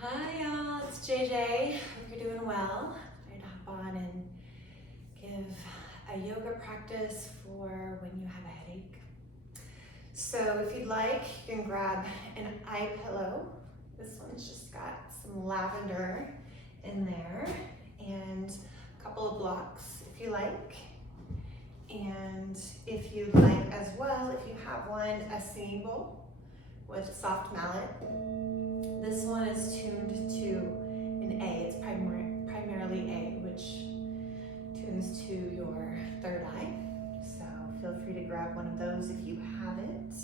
Hi y'all, it's JJ. Hope you're doing well. I'm gonna hop on and give a yoga practice for when you have a headache. So if you'd like, you can grab an eye pillow. This one's just got some lavender in there and a couple of blocks if you like. And if you'd like as well, if you have one, a singing bowl with soft mallet. This one is tuned to an A. It's primarily A, which tunes to your third eye. So feel free to grab one of those if you have it.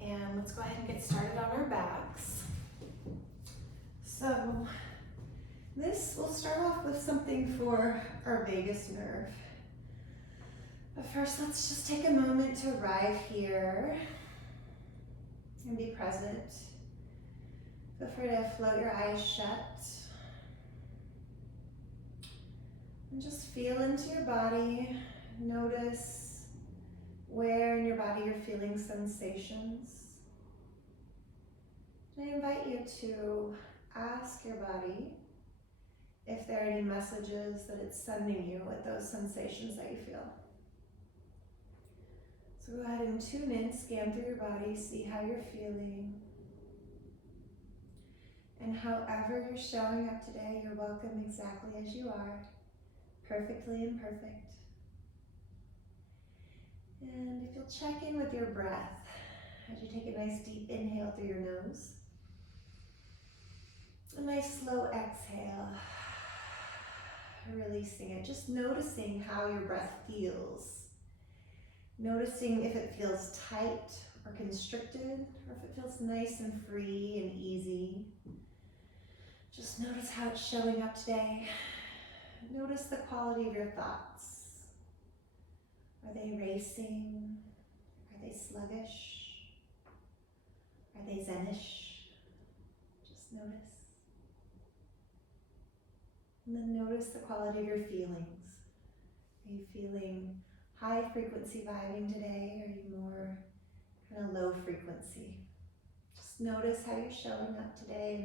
And let's go ahead and get started on our backs. So we'll start off with something for our vagus nerve. But first, let's just take a moment to arrive here and be present. Feel free to float your eyes shut. And just feel into your body. Notice where in your body you're feeling sensations. And I invite you to ask your body if there are any messages that it's sending you with those sensations that you feel. So go ahead and tune in, scan through your body, see how you're feeling. And however you're showing up today, you're welcome exactly as you are, perfectly imperfect. And if you'll check in with your breath, as you take a nice deep inhale through your nose, a nice slow exhale, releasing it, just noticing how your breath feels. Noticing if it feels tight or constricted, or if it feels nice and free and easy. Just notice how it's showing up today. Notice the quality of your thoughts. Are they racing? Are they sluggish? Are they zenish? Just notice. And then notice the quality of your feelings. Are you feeling high frequency vibing today? Or are you more kind of low frequency? Just notice how you're showing up today.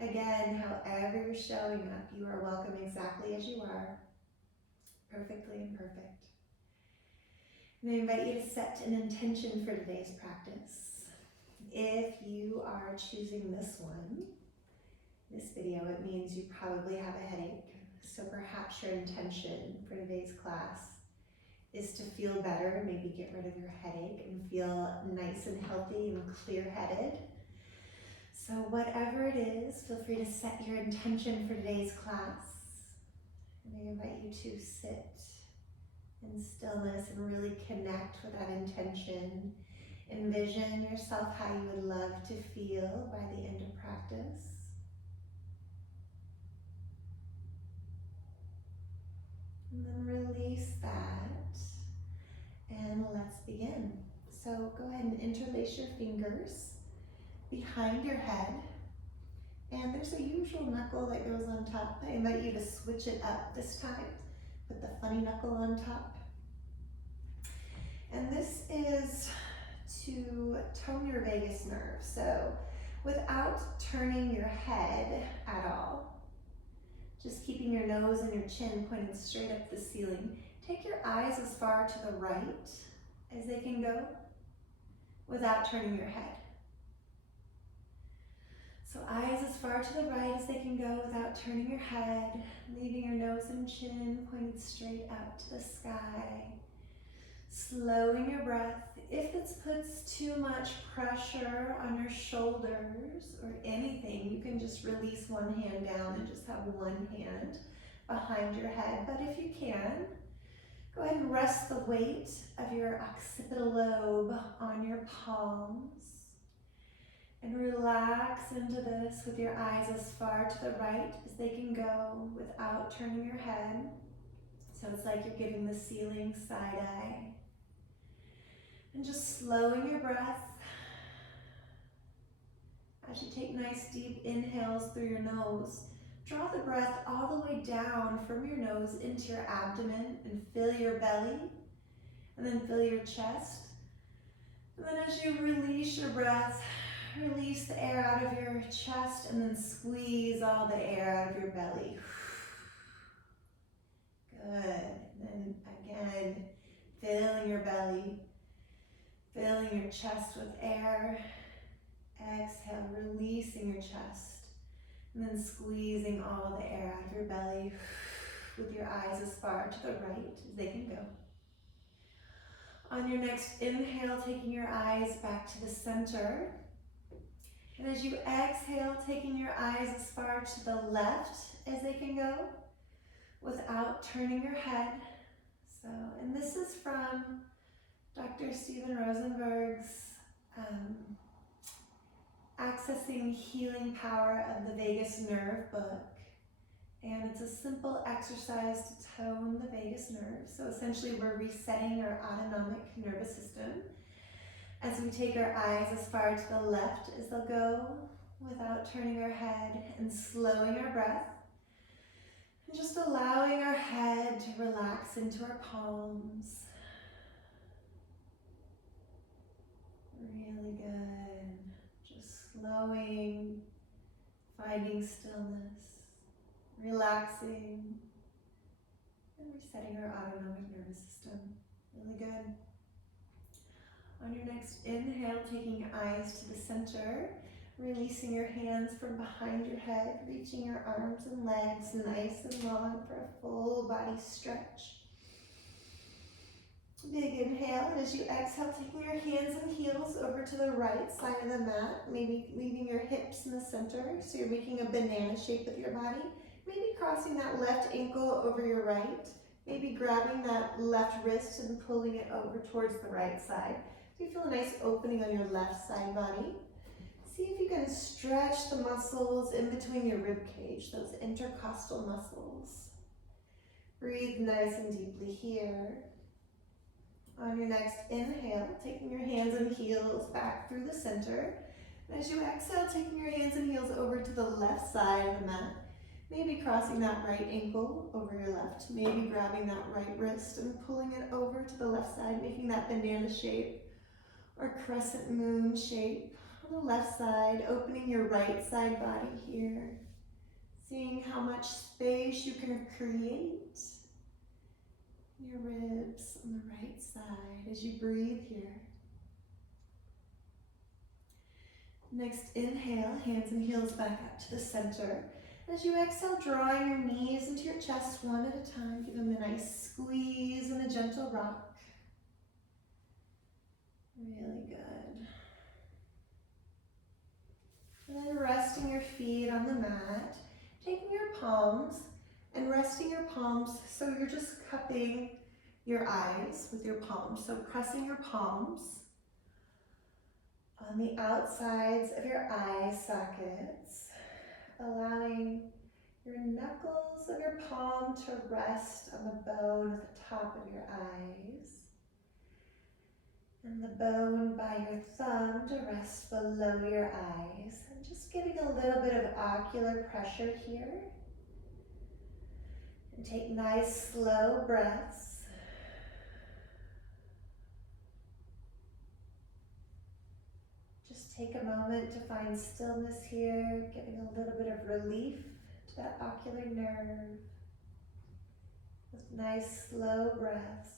And again, however you're showing up, you are welcome exactly as you are, perfectly imperfect. And I invite you to set an intention for today's practice. If you are choosing this video, it means you probably have a headache. So perhaps your intention for today's class is to feel better, maybe get rid of your headache and feel nice and healthy and clear-headed. So whatever it is, feel free to set your intention for today's class. And I invite you to sit in stillness and really connect with that intention. Envision yourself how you would love to feel by the end of practice. And then release that. And let's begin. So go ahead and interlace your fingers behind your head. And there's a usual knuckle that goes on top. I invite you to switch it up this time. Put the funny knuckle on top. And this is to tone your vagus nerve. So without turning your head at all, just keeping your nose and your chin pointed straight up the ceiling. Take your eyes as far to the right as they can go without turning your head. So eyes as far to the right as they can go without turning your head, leaving your nose and chin pointed straight out to the sky. Slowing your breath. If this puts too much pressure on your shoulders or anything, you can just release one hand down and just have one hand behind your head. But if you can, go ahead and rest the weight of your occipital lobe on your palms. And relax into this with your eyes as far to the right as they can go without turning your head. So it's like you're giving the ceiling side eye. And just slowing your breath as you take nice deep inhales through your nose. Draw the breath all the way down from your nose into your abdomen and fill your belly, and then fill your chest. And then as you release your breath, Release the air out of your chest and then squeeze all the air out of your belly. Good. Then again, filling your belly, filling your chest with air. Exhale, releasing your chest. And then squeezing all the air out of your belly with your eyes as far to the right as they can go. On your next inhale, taking your eyes back to the center. And as you exhale, taking your eyes as far to the left as they can go without turning your head. So, and this is from Dr. Stephen Rosenberg's Accessing Healing Power of the Vagus Nerve book. And it's a simple exercise to tone the vagus nerve. So essentially we're resetting our autonomic nervous system as we take our eyes as far to the left as they'll go without turning our head and slowing our breath. And just allowing our head to relax into our palms. Really good. Just slowing, finding stillness, relaxing, and resetting our autonomic nervous system. Really good. On your next inhale, taking your eyes to the center, releasing your hands from behind your head, reaching your arms and legs nice and long for a full body stretch. Big inhale, and as you exhale, taking your hands and heels over to the right side of the mat, maybe leaving your hips in the center, so you're making a banana shape with your body. Maybe crossing that left ankle over your right, maybe grabbing that left wrist and pulling it over towards the right side. So you feel a nice opening on your left side body. See if you can stretch the muscles in between your rib cage, those intercostal muscles. Breathe nice and deeply here. On your next inhale, taking your hands and heels back through the center. And as you exhale, taking your hands and heels over to the left side of the mat. Maybe crossing that right ankle over your left. Maybe grabbing that right wrist and pulling it over to the left side, making that banana shape or crescent moon shape. On the left side, opening your right side body here. Seeing how much space you can create. Your ribs on the right side as you breathe here. Next inhale, hands and heels back up to the center. As you exhale, drawing your knees into your chest one at a time. Give them a nice squeeze and a gentle rock. Really good. And then resting your feet on the mat, taking your palms and resting your palms so you're just cupping your eyes with your palms. So pressing your palms on the outsides of your eye sockets, allowing your knuckles of your palm to rest on the bone at the top of your eyes, and the bone by your thumb to rest below your eyes, and just giving a little bit of ocular pressure here. And take nice slow breaths. Just take a moment to find stillness here, giving a little bit of relief to that ocular nerve with nice slow breaths.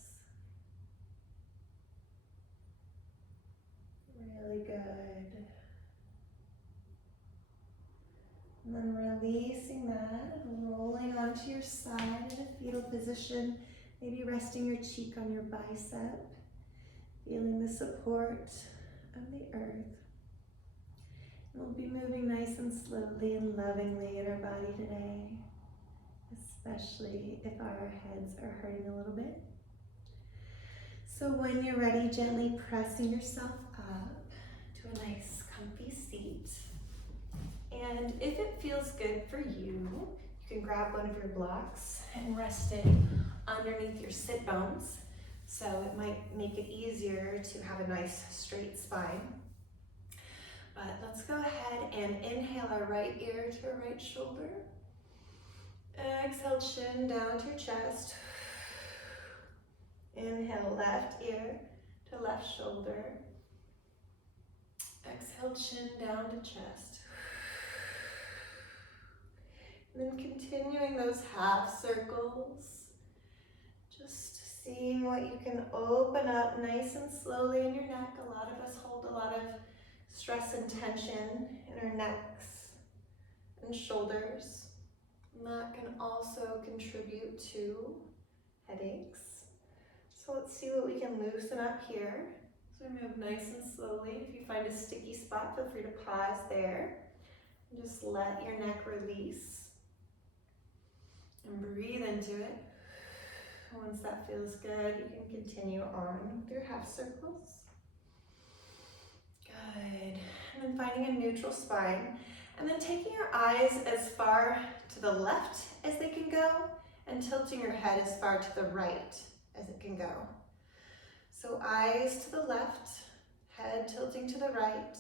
Really good. And then releasing that and rolling onto your side in a fetal position, maybe resting your cheek on your bicep, feeling the support of the earth. We'll be moving nice and slowly and lovingly in our body today, especially if our heads are hurting a little bit. So when you're ready, gently pressing yourself up to a nice comfy seat. And if it feels good for you, you can grab one of your blocks and rest it underneath your sit bones. So it might make it easier to have a nice straight spine. But let's go ahead and inhale our right ear to our right shoulder. Exhale, chin down to your chest. Inhale, left ear to left shoulder. Exhale, chin down to chest. And then continuing those half circles. Just seeing what you can open up nice and slowly in your neck. A lot of us hold a lot of stress and tension in our necks and shoulders. And that can also contribute to headaches. So let's see what we can loosen up here. So we move nice and slowly. If you find a sticky spot, feel free to pause there. And just let your neck release. And breathe into it. Once that feels good, you can continue on with your half circles. Good. And then finding a neutral spine. And then taking your eyes as far to the left as they can go, and tilting your head as far to the right as it can go. So eyes to the left, head tilting to the right.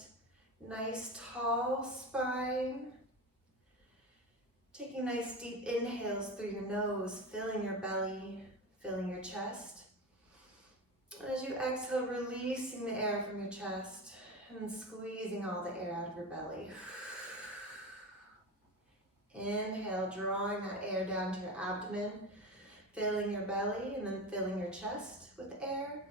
Nice tall spine. Taking nice deep inhales through your nose, filling your belly, filling your chest. And as you exhale, releasing the air from your chest and squeezing all the air out of your belly. Inhale, drawing that air down to your abdomen, filling your belly and then filling your chest with air.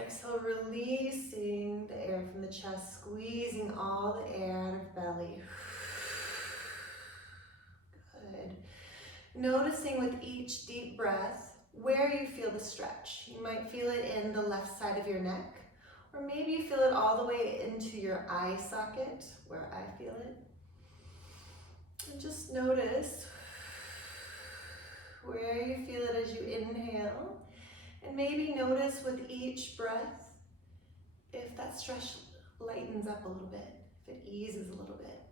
Exhale, releasing the air from the chest, squeezing all the air out of belly. Good. Noticing with each deep breath where you feel the stretch. You might feel it in the left side of your neck, or maybe you feel it all the way into your eye socket, where I feel it. And just notice where you feel it as you inhale. And maybe notice with each breath if that stretch lightens up a little bit, if it eases a little bit.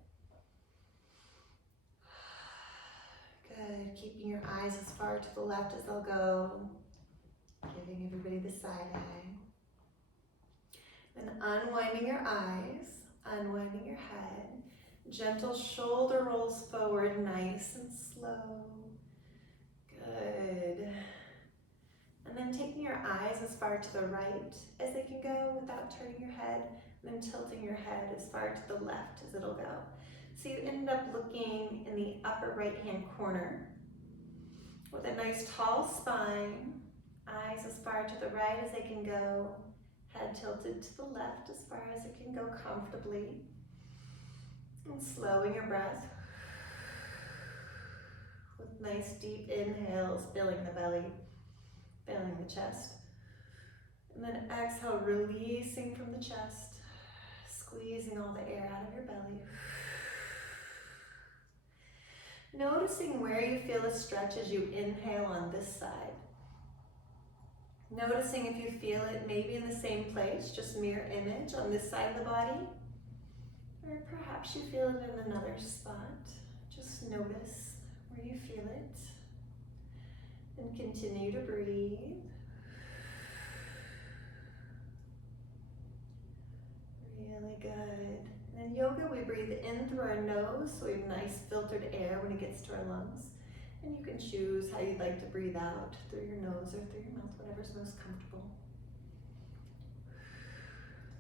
Good, keeping your eyes as far to the left as they'll go, giving everybody the side eye. Then unwinding your eyes, unwinding your head. Gentle shoulder rolls forward, nice and slow. Good. And then taking your eyes as far to the right as they can go without turning your head, and then tilting your head as far to the left as it'll go. So you end up looking in the upper right-hand corner with a nice tall spine, eyes as far to the right as they can go, head tilted to the left as far as it can go comfortably. And slowing your breath with nice deep inhales, filling the belly, filling the chest. And then exhale, releasing from the chest, squeezing all the air out of your belly. Noticing where you feel a stretch as you inhale on this side. Noticing if you feel it maybe in the same place, just mirror image on this side of the body. Or perhaps you feel it in another spot. Just notice where you feel it. And continue to breathe. Really good. And in yoga, we breathe in through our nose, so we have nice filtered air when it gets to our lungs. And you can choose how you'd like to breathe out, through your nose or through your mouth, whatever's most comfortable.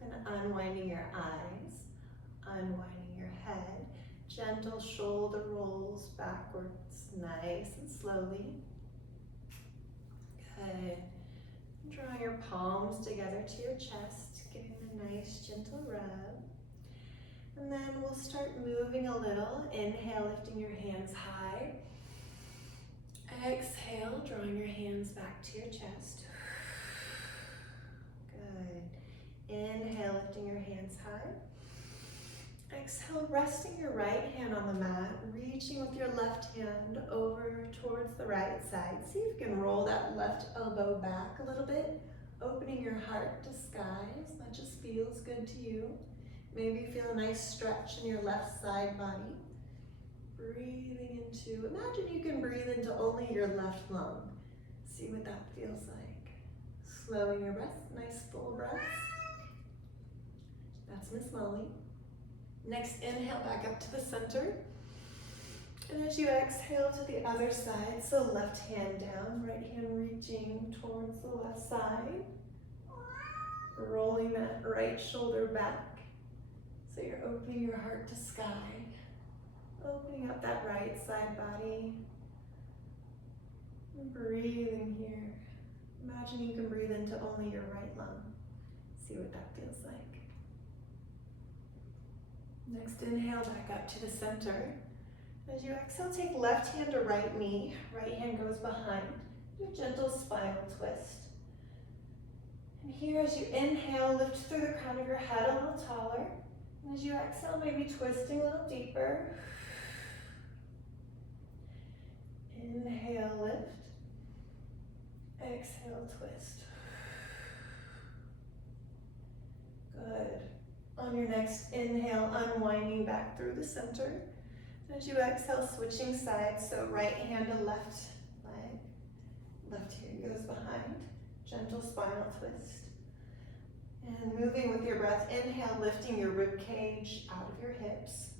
And unwinding your eyes, unwinding your head. Gentle shoulder rolls backwards, nice and slowly. Good. Draw your palms together to your chest, giving a nice gentle rub. And then we'll start moving a little. Inhale, lifting your hands high. Exhale, drawing your hands back to your chest. Good. Inhale, lifting your hands high. Exhale, resting your right hand on the mat, reaching with your left hand over towards the right side. See if you can roll that left elbow back a little bit, opening your heart to skies. That just feels good to you. Maybe you feel a nice stretch in your left side body. Breathing into, imagine you can breathe into only your left lung. See what that feels like. Slowing your breath, nice full breaths. That's Miss Molly. Next, inhale back up to the center. And as you exhale to the other side, so left hand down, right hand reaching towards the left side. rolling that right shoulder back. So you're opening your heart to sky, opening up that right side body. And breathing here. Imagine you can breathe into only your right lung. See what that feels like. Next, inhale back up to the center. As you exhale, take left hand to right knee. Right hand goes behind. Do a gentle spinal twist. And here, as you inhale, lift through the crown of your head a little taller. And as you exhale, maybe twisting a little deeper. Inhale, lift. Exhale, twist. Good. On your next inhale, unwinding back through the center. As you exhale, switching sides, so right hand to left leg. Left hand goes behind. Gentle spinal twist. And moving with your breath, inhale, lifting your rib cage out of your hips.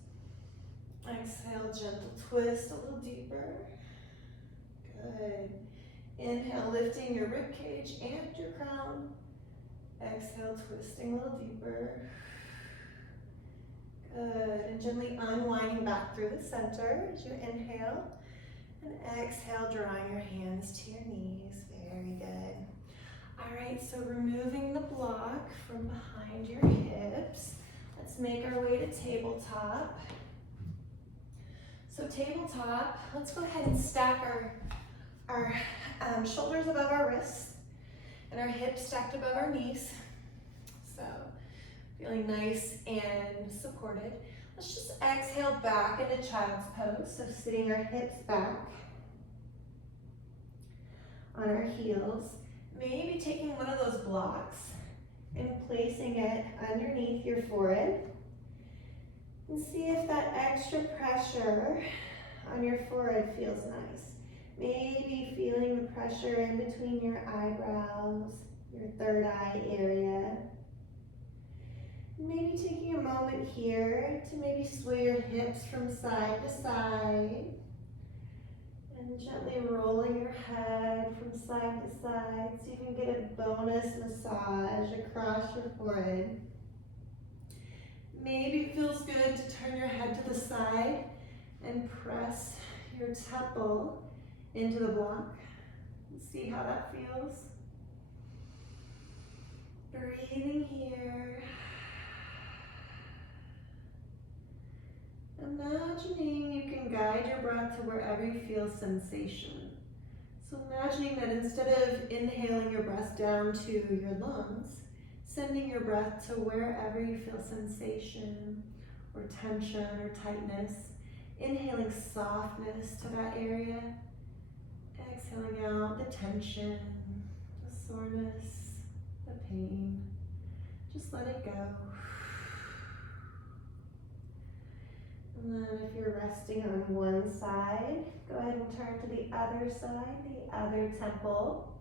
Exhale, gentle twist a little deeper. Good. Inhale, lifting your rib cage and your crown. Exhale, twisting a little deeper. Good. And gently unwinding back through the center as you inhale. And exhale, drawing your hands to your knees. Very good. All right, so removing the block from behind your hips. Let's make our way to tabletop. So tabletop, let's go ahead and stack our shoulders above our wrists and our hips stacked above our knees. So feeling nice and supported. Let's just exhale back into child's pose. So sitting our hips back on our heels. Maybe taking one of those blocks and placing it underneath your forehead. And see if that extra pressure on your forehead feels nice. Maybe feeling the pressure in between your eyebrows, your third eye area. Maybe taking a moment here to maybe sway your hips from side to side. And gently rolling your head from side to side so you can get a bonus massage across your forehead. Maybe it feels good to turn your head to the side and press your temple into the block. See how that feels. Breathing here. Imagining you can guide your breath to wherever you feel sensation. So imagining that instead of inhaling your breath down to your lungs, sending your breath to wherever you feel sensation or tension or tightness. Inhaling softness to that area. Exhaling out the tension, the soreness, the pain. Just let it go. And then if you're resting on one side, go ahead and turn to the other side, the other temple.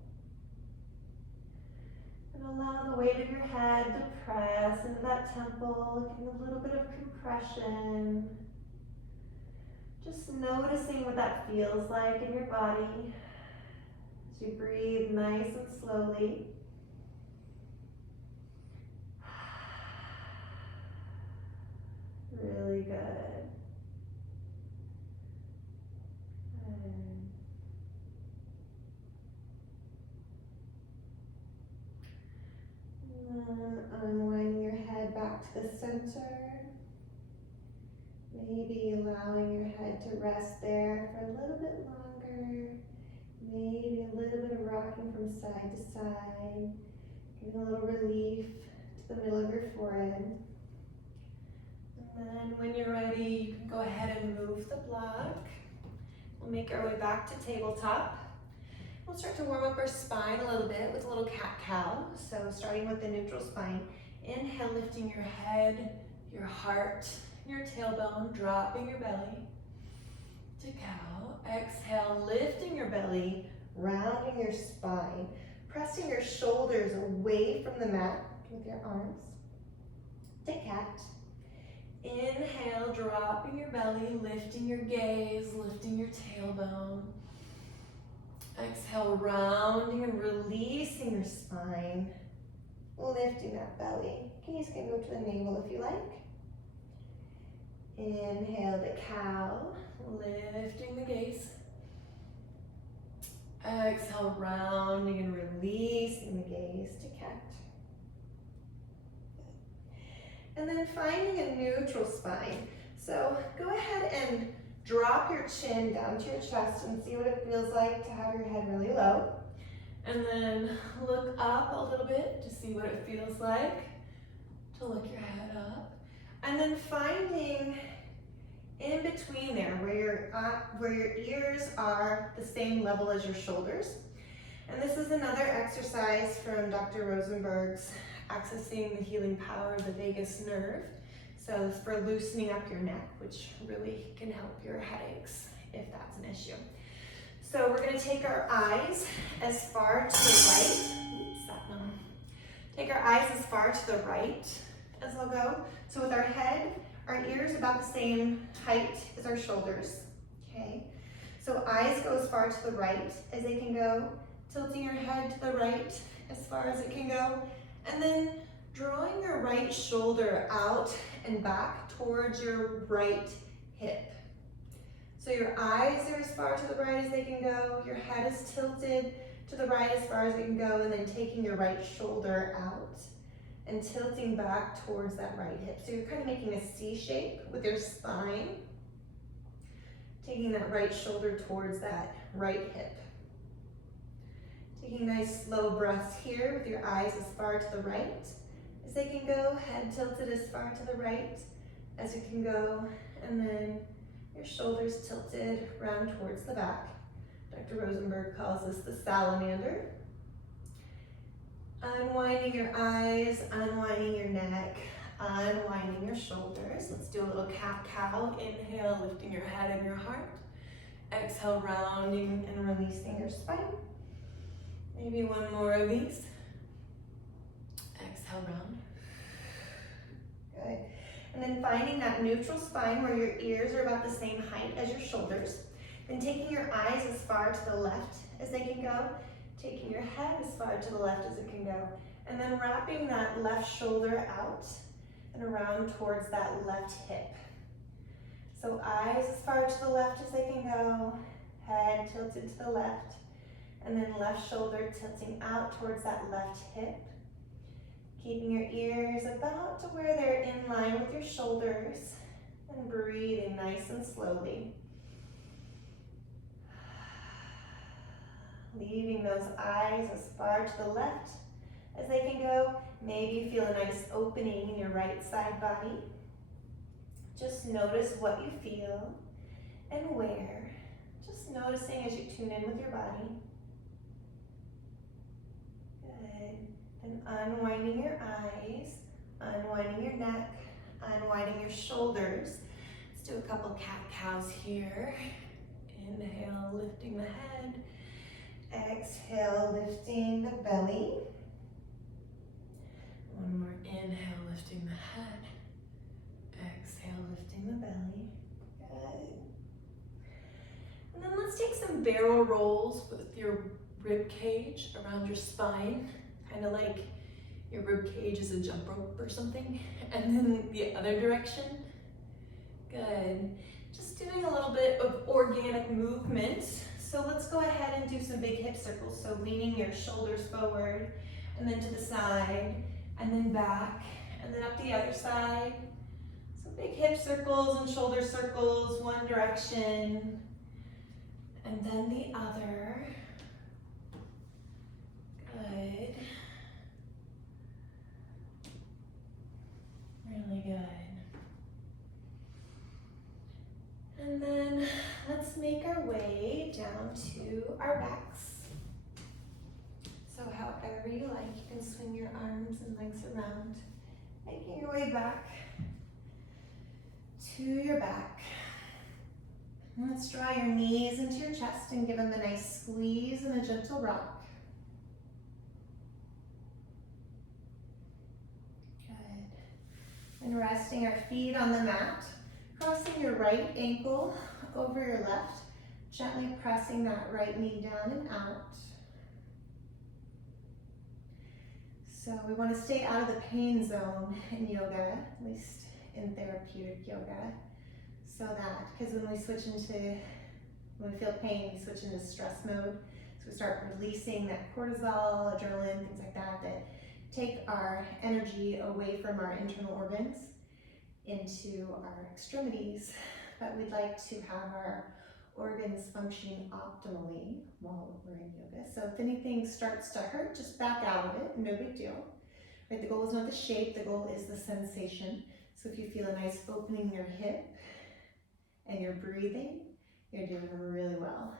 And allow the weight of your head to press into that temple, getting a little bit of compression. Just noticing what that feels like in your body as you breathe nice and slowly. Really good. And then unwinding your head back to the center. Maybe allowing your head to rest there for a little bit longer. Maybe a little bit of rocking from side to side. Giving a little relief to the middle of your forehead. And then when you're ready, you can go ahead and move the block. We'll make our way back to tabletop. We'll start to warm up our spine a little bit with a little cat-cow. So starting with the neutral spine. Inhale, lifting your head, your heart, your tailbone, dropping your belly to cow. Exhale, lifting your belly, rounding your spine, pressing your shoulders away from the mat with your arms to cat. Inhale, dropping your belly, lifting your gaze, lifting your tailbone. Exhale, rounding and releasing your spine. lifting that belly. Knees can go to the navel if you like. Inhale to cow, lifting the gaze. Exhale, rounding and releasing the gaze to cat. And then finding a neutral spine. So go ahead and drop your chin down to your chest and see what it feels like to have your head really low. And then look up a little bit to see what it feels like to look your head up. And then finding in between there where your ears are the same level as your shoulders. And this is another exercise from Dr. Rosenberg's accessing the healing power of the vagus nerve. So it's for loosening up your neck, which really can help your headaches if that's an issue. So we're going to take our eyes as far to the right. Take our eyes as far to the right as I'll go. So with our head, our ears about the same height as our shoulders. Okay. So eyes go as far to the right as they can go, tilting your head to the right as far as it can go, and then drawing your right shoulder out and back towards your right hip. So your eyes are as far to the right as they can go, your head is tilted to the right as far as it can go, and then taking your right shoulder out and tilting back towards that right hip. So you're kind of making a C shape with your spine, taking that right shoulder towards that right hip. Taking nice slow breaths here with your eyes as far to the right as they can go, head tilted as far to the right as you can go, and then your shoulders tilted round towards the back. Dr. Rosenberg calls this the salamander. Unwinding your eyes, unwinding your neck, unwinding your shoulders. Let's do a little cat-cow. Inhale, lifting your head and your heart. Exhale, rounding and releasing your spine. Maybe one more of these. Exhale, round. Good. And then finding that neutral spine where your ears are about the same height as your shoulders. Then taking your eyes as far to the left as they can go. Taking your head as far to the left as it can go. And then wrapping that left shoulder out and around towards that left hip. So eyes as far to the left as they can go. Head tilted to the left. And then left shoulder tilting out towards that left hip. Keeping your ears about to where they're in line with your shoulders. And breathing nice and slowly. Leaving those eyes as far to the left as they can go. Maybe you feel a nice opening in your right side body. Just notice what you feel and where. Just noticing as you tune in with your body. Good. Then unwinding your eyes, unwinding your neck, unwinding your shoulders. Let's do a couple cat-cows here. Inhale, lifting the head. Exhale, lifting the belly. One more inhale, lifting the head. Exhale, lifting the belly. Good. And then let's take some barrel rolls with your rib cage around your spine, kind of like your rib cage is a jump rope or something. And then the other direction. Good. Just doing a little bit of organic movement. So let's go ahead and do some big hip circles. So leaning your shoulders forward and then to the side and then back and then up the other side. So big hip circles and shoulder circles, one direction and then the other. Good. Really good. And then let's make our way down to our backs. So however you like, you can swing your arms and legs around, making your way back to your back. And let's draw your knees into your chest and give them a nice squeeze and a gentle rock. Good. And resting our feet on the mat. Crossing your right ankle over your left, gently pressing that right knee down and out. So we want to stay out of the pain zone in yoga, at least in therapeutic yoga, so that, because when we feel pain, we switch into stress mode. So we start releasing that cortisol, adrenaline, things like that, that take our energy away from our internal organs into our extremities. But we'd like to have our organs functioning optimally while we're in yoga. So if anything starts to hurt, just back out of it, no big deal. Right, the goal is not the shape, the goal is the sensation. So if you feel a nice opening in your hip and you're breathing, you're doing really well.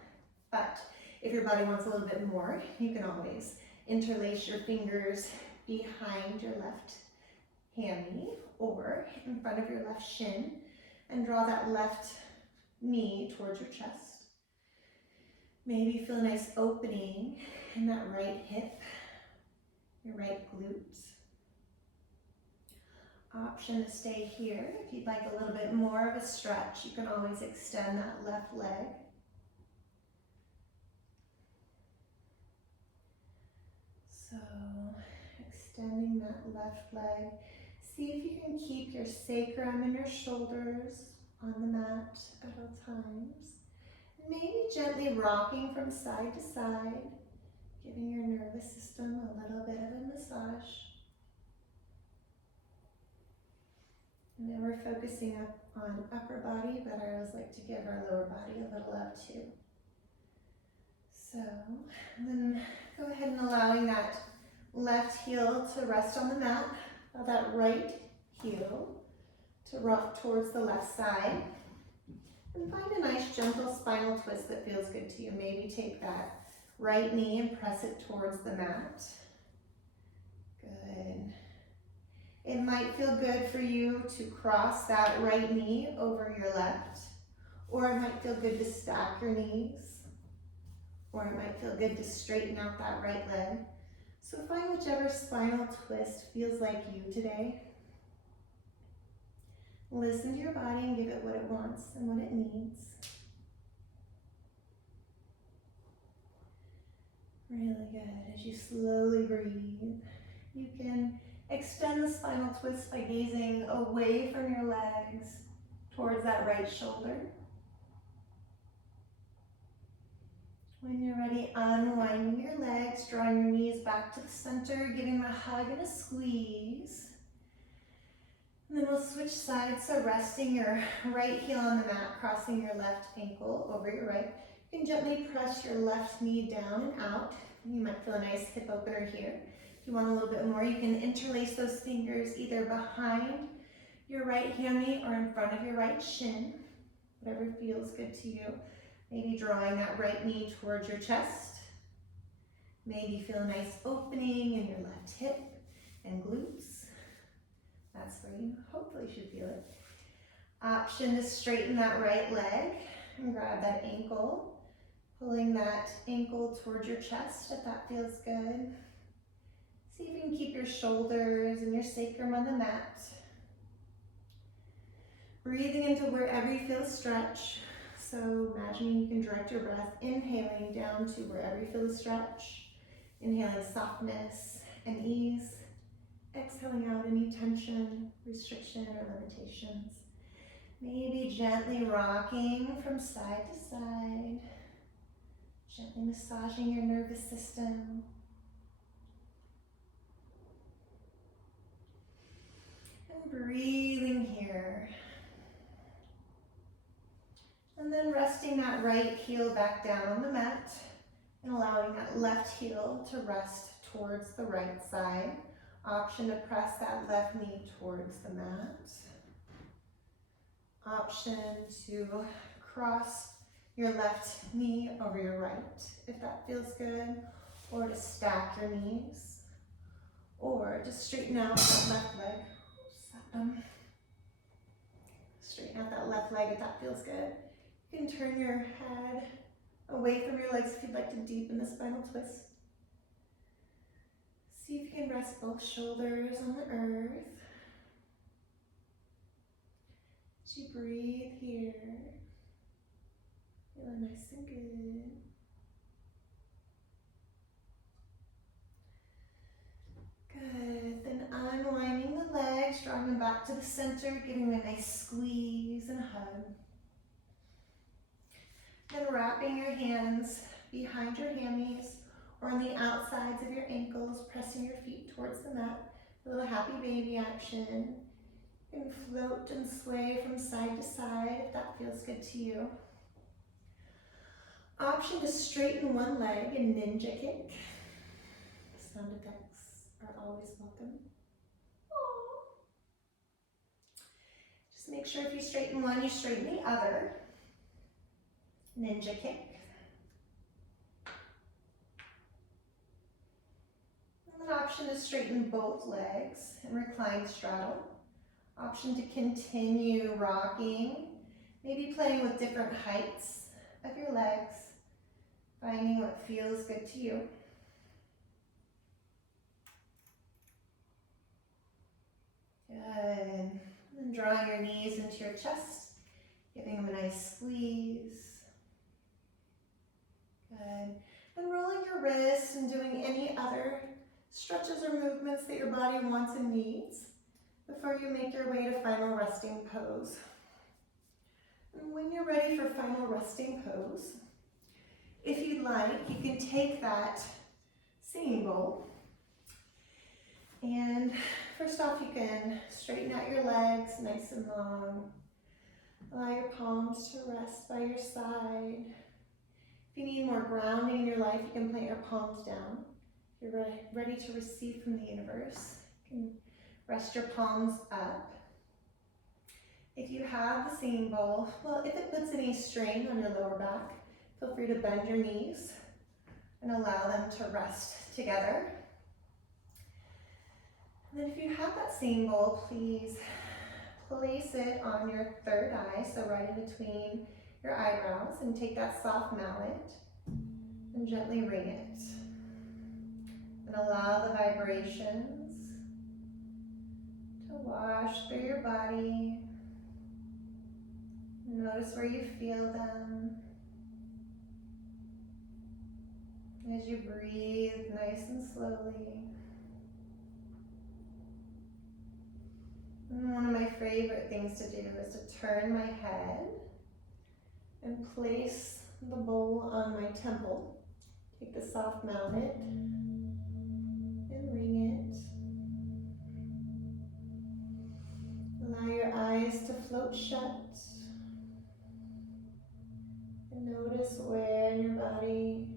But if your body wants a little bit more, you can always interlace your fingers behind your left hammy or in front of your left shin and draw that left knee towards your chest. Maybe feel a nice opening in that right hip, your right glute. Option to stay here. If you'd like a little bit more of a stretch, you can always extend that left leg. So, extending that left leg. See if you can keep your sacrum and your shoulders on the mat at all times. Maybe gently rocking from side to side, giving your nervous system a little bit of a massage. And then we're focusing up on upper body, but I always like to give our lower body a little love too. So, and then go ahead and allowing that left heel to rest on the mat, allow that right heel to rock towards the left side. And find a nice gentle spinal twist that feels good to you. Maybe take that right knee and press it towards the mat. Good. It might feel good for you to cross that right knee over your left, or it might feel good to stack your knees, or it might feel good to straighten out that right leg. So find whichever spinal twist feels like you today. Listen to your body and give it what it wants and what it needs. Really good. As you slowly breathe, you can extend the spinal twist by gazing away from your legs towards that right shoulder. When you're ready, unwinding your legs, drawing your knees back to the center, giving a hug and a squeeze. And then we'll switch sides, so resting your right heel on the mat, crossing your left ankle over your right. You can gently press your left knee down and out. You might feel a nice hip opener here. If you want a little bit more, you can interlace those fingers either behind your right hammy or in front of your right shin, whatever feels good to you. Maybe drawing that right knee towards your chest. Maybe feel a nice opening in your left hip and glutes. That's where you hopefully should feel it. Option to straighten that right leg and grab that ankle, pulling that ankle towards your chest if that feels good. See if you can keep your shoulders and your sacrum on the mat. Breathing into wherever you feel a stretch. So imagining you can direct your breath, inhaling down to wherever you feel a stretch. Inhaling softness and ease. Exhaling out any tension, restriction, or limitations. Maybe gently rocking from side to side. Gently massaging your nervous system. And breathing here. And then resting that right heel back down on the mat and allowing that left heel to rest towards the right side. Option to press that left knee towards the mat. Option to cross your left knee over your right, if that feels good, or to stack your knees, or to straighten out that left leg. Straighten out that left leg if that feels good. You can turn your head away from your legs if you'd like to deepen the spinal twist. See if you can rest both shoulders on the earth. As you breathe here, feel nice and good. Good. Good. Then unwinding the legs, drawing them back to the center, giving them a nice squeeze and hug. Then wrapping your hands behind your hammies or on the outsides of your ankles, pressing your feet towards the mat. A little happy baby action. You can float and sway from side to side if that feels good to you. Option to straighten one leg and ninja kick. Sound effects are always welcome. Aww. Just make sure if you straighten one, you straighten the other. Ninja kick. And an option to straighten both legs and recline straddle. Option to continue rocking, maybe playing with different heights of your legs, finding what feels good to you. Good. And drawing your knees into your chest, giving them a nice squeeze. Good. And rolling your wrists and doing any other stretches or movements that your body wants and needs before you make your way to final resting pose. And when you're ready for final resting pose, if you'd like, you can take that singing bowl and first off, you can straighten out your legs nice and long. Allow your palms to rest by your side. If you need more grounding in your life, you can plant your palms down. If you're ready to receive from the universe, you can rest your palms up. If you have the singing bowl, well, if it puts any strain on your lower back, feel free to bend your knees and allow them to rest together. And then if you have that singing bowl, please place it on your third eye, so right in between your eyebrows, and take that soft mallet and gently ring it. And allow the vibrations to wash through your body. Notice where you feel them. As you breathe nice and slowly. And one of my favorite things to do is to turn my head and place the bowl on my temple. Take the soft mallet and ring it. Allow your eyes to float shut. And notice where in your body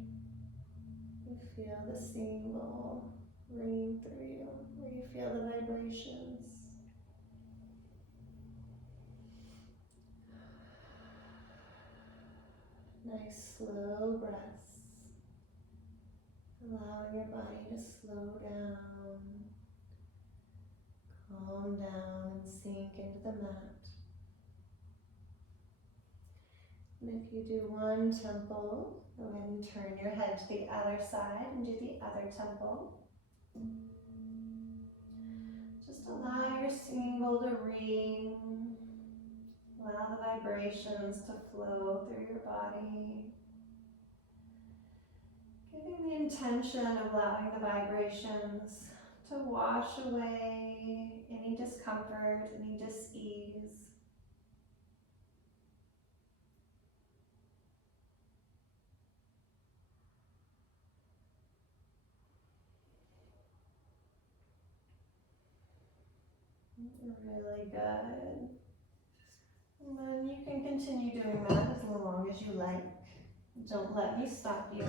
you feel the singing bowl ringing through you, where you feel the vibrations. Nice slow breaths, allowing your body to slow down, calm down, and sink into the mat. And if you do one temple, go ahead and turn your head to the other side and do the other temple. Just allow your singing bowl to ring. Allow the vibrations to flow through your body. Giving the intention of allowing the vibrations to wash away any discomfort, any dis-ease. Really good. And then you can continue doing that as long as you like. Don't let me stop you.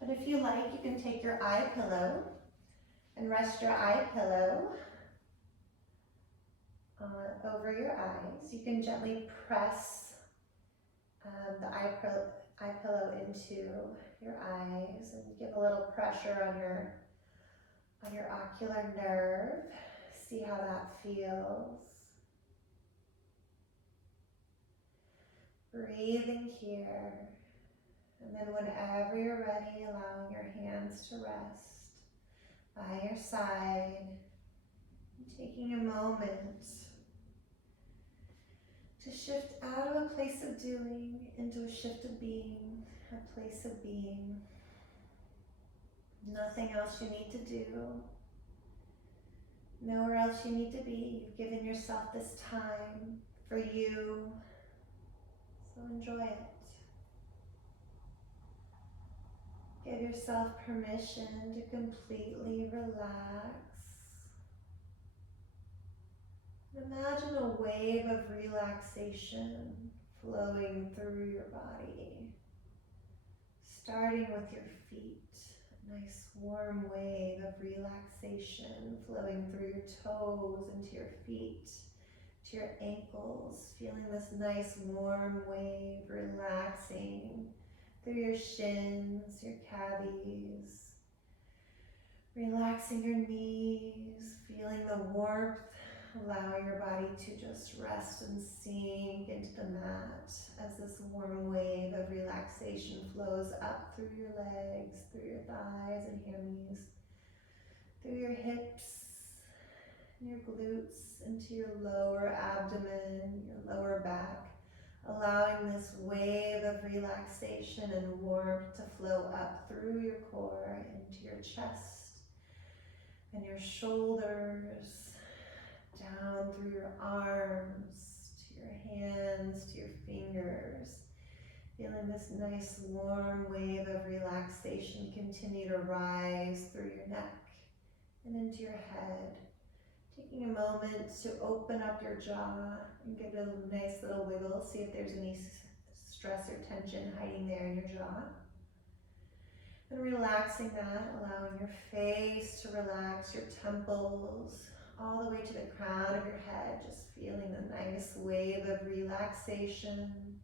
But if you like, you can take your eye pillow and rest your eye pillow over your eyes. You can gently press the eye pillow into your eyes and give a little pressure on your ocular nerve. See how that feels. Breathing here. And then whenever you're ready, allowing your hands to rest by your side. Taking a moment to shift out of a place of doing into a shift of being, a place of being. Nothing else you need to do. Nowhere else you need to be. You've given yourself this time for you, so enjoy it. Give yourself permission to completely relax. And imagine a wave of relaxation flowing through your body, starting with your feet. A nice warm wave of relaxation flowing through your toes into your feet, to your ankles, feeling this nice warm wave relaxing through your shins, your calves, relaxing your knees, feeling the warmth, allowing your body to just rest and sink into the mat as this warm wave of relaxation flows up through your legs, through your thighs and hammies, through your hips, your glutes, into your lower abdomen, your lower back, allowing this wave of relaxation and warmth to flow up through your core into your chest and your shoulders, down through your arms, to your hands, to your fingers. Feeling this nice warm wave of relaxation continue to rise through your neck and into your head. Taking a moment to open up your jaw and give it a nice little wiggle. See if there's any stress or tension hiding there in your jaw. And relaxing that, allowing your face to relax, your temples, all the way to the crown of your head. Just feeling the nice wave of relaxation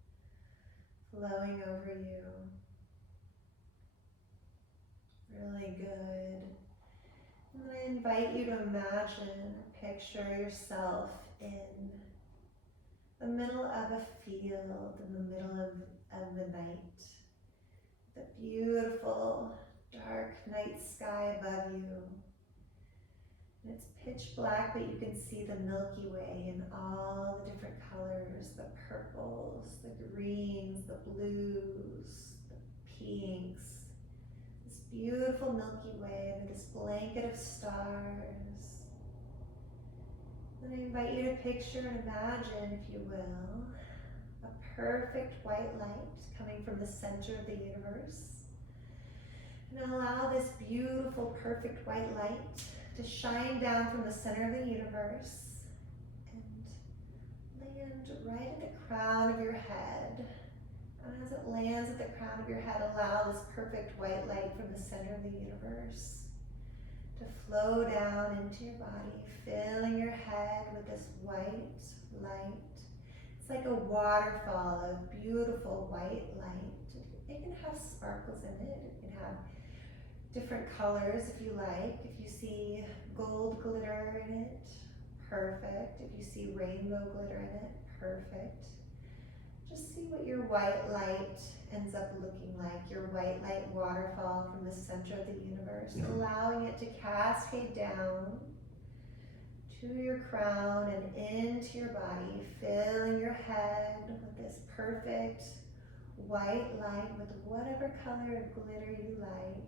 flowing over you. Really good. And then I invite you to imagine or picture yourself in the middle of a field, in the middle of the night. The beautiful dark night sky above you. And it's pitch black, but you can see the Milky Way in all the different colors, the purples, the greens, the blues, the pinks. This beautiful Milky Way under this blanket of stars. And I invite you to picture and imagine, if you will, a perfect white light coming from the center of the universe. And allow this beautiful, perfect white light to shine down from the center of the universe and land right at the crown of your head. And as it lands at the crown of your head, allow this perfect white light from the center of the universe to flow down into your body, filling your head with this white light. It's like a waterfall of beautiful white light. It can have sparkles in it. It can have different colors if you like. If you see gold glitter in it, perfect. If you see rainbow glitter in it, perfect. Just see what your white light ends up looking like, your white light waterfall from the center of the universe, allowing it to cascade down to your crown and into your body, filling your head with this perfect white light with whatever color of glitter you like.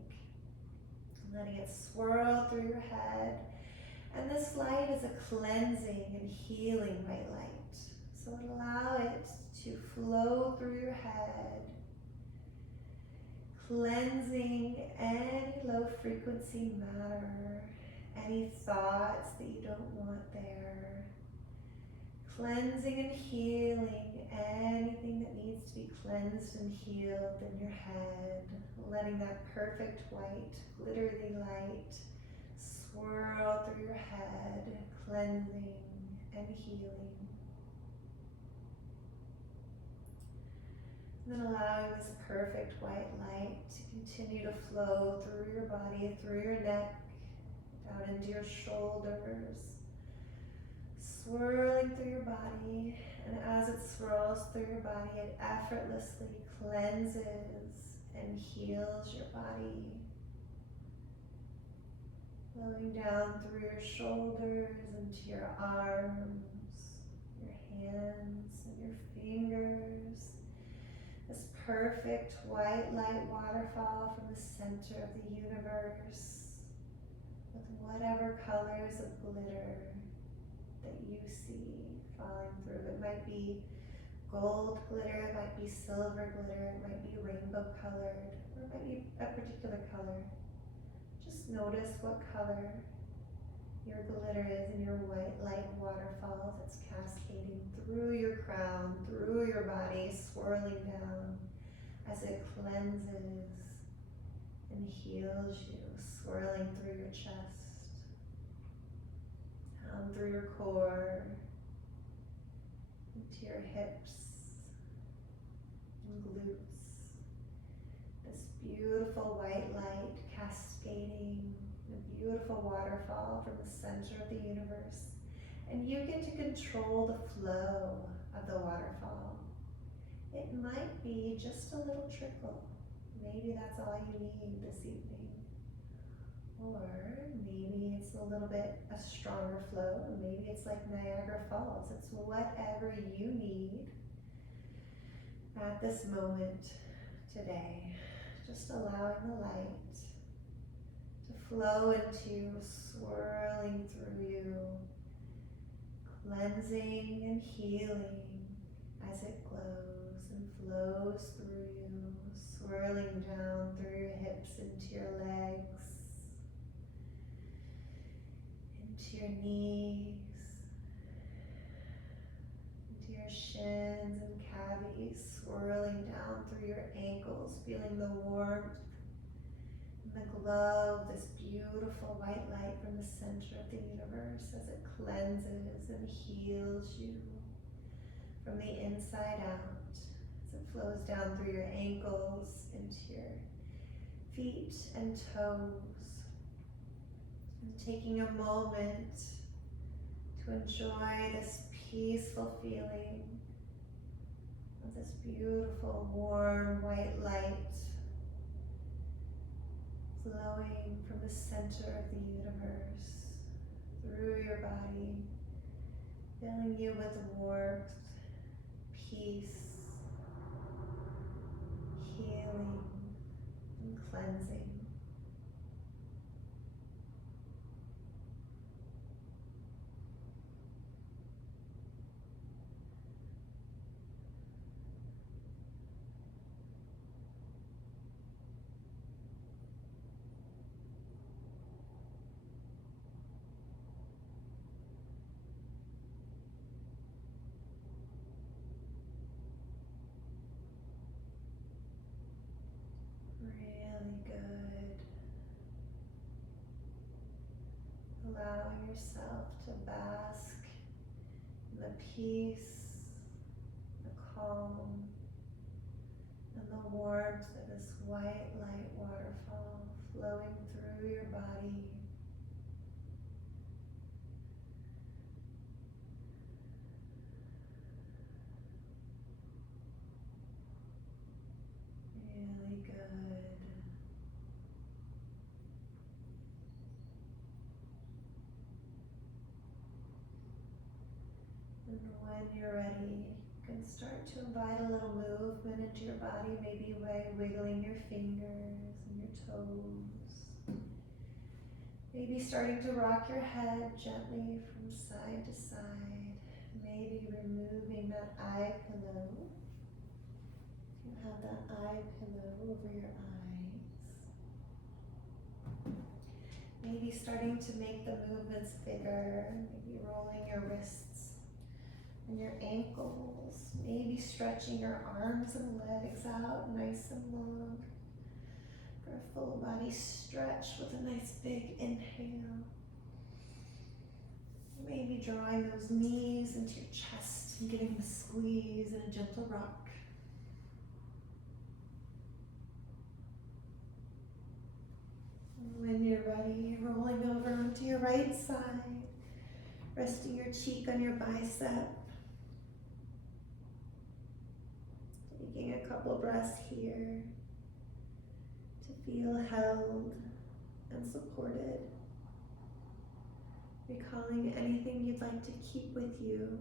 Letting it swirl through your head. And this light is a cleansing and healing white light. So allow it to flow through your head, cleansing any low frequency matter, any thoughts that you don't want there. Cleansing and healing anything that needs to be cleansed and healed in your head. Letting that perfect white, glittery light swirl through your head, cleansing and healing. And then allowing this perfect white light to continue to flow through your body, through your neck, down into your shoulders, swirling through your body. And as it swirls through your body, it effortlessly cleanses and heals your body. Flowing down through your shoulders into your arms, your hands, and your fingers. This perfect white light waterfall from the center of the universe. with whatever colors of glitter that you see falling through. It might be gold glitter, it might be silver glitter, it might be rainbow colored, or it might be a particular color. Just notice what color your glitter is in your white light waterfall that's cascading through your crown, through your body, swirling down as it cleanses and heals you, swirling through your chest, down through your core, into your hips and glutes. This beautiful white light cascading, a beautiful waterfall from the center of the universe. And you get to control the flow of the waterfall. It might be just a little trickle. Maybe that's all you need this evening. Or maybe it's a little bit a stronger flow, and maybe it's like Niagara Falls. It's whatever you need at this moment today. Just allowing the light to flow into you, swirling through you, cleansing and healing as it glows and flows through you, swirling down through your hips into your legs, into your knees, into your shins and cavities, swirling down through your ankles, feeling the warmth and the glow of this beautiful white light from the center of the universe as it cleanses and heals you from the inside out, as it flows down through your ankles into your feet and toes. And taking a moment to enjoy this peaceful feeling of this beautiful warm white light flowing from the center of the universe through your body, filling you with warmth, peace, healing, and cleansing. Really good. Allowing yourself to bask in the peace, the calm, and the warmth of this white light waterfall flowing through your body. Really good. And when you're ready, you can start to invite a little movement into your body, maybe by wiggling your fingers and your toes. Maybe starting to rock your head gently from side to side. Maybe removing that eye pillow. You have that eye pillow over your eyes. Maybe starting to make the movements bigger, maybe rolling your wrists and your ankles, maybe stretching your arms and legs out nice and long for a full body stretch with a nice big inhale. Maybe drawing those knees into your chest and giving a squeeze and a gentle rock. When you're ready, rolling over onto your right side, resting your cheek on your bicep. Taking a couple breaths here to feel held and supported. Recalling anything you'd like to keep with you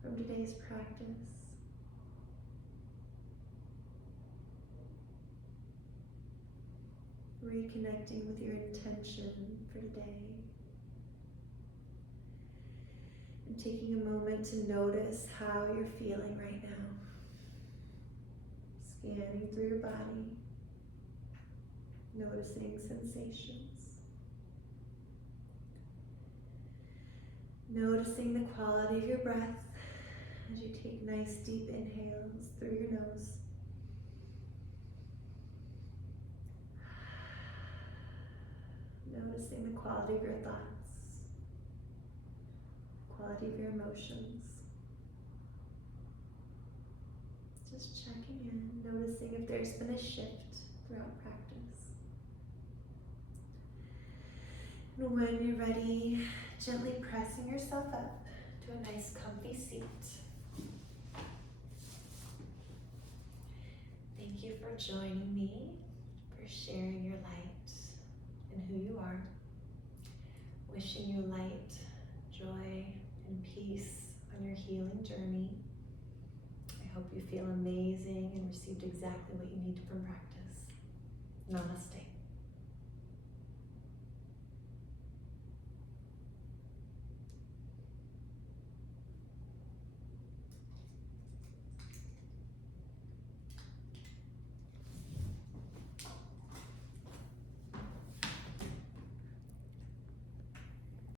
from today's practice. reconnecting with your intention for today. And taking a moment to notice how you're feeling right now. Scanning through your body, noticing sensations. Noticing the quality of your breath as you take nice deep inhales through your nose. Noticing the quality of your thoughts, quality of your emotions. Just checking in, noticing if there's been a shift throughout practice. And when you're ready, gently pressing yourself up to a nice comfy seat. Thank you for joining me, for sharing your light and who you are. Wishing you light, joy, and peace on your healing journey. I hope you feel amazing and received exactly what you need from practice. Namaste.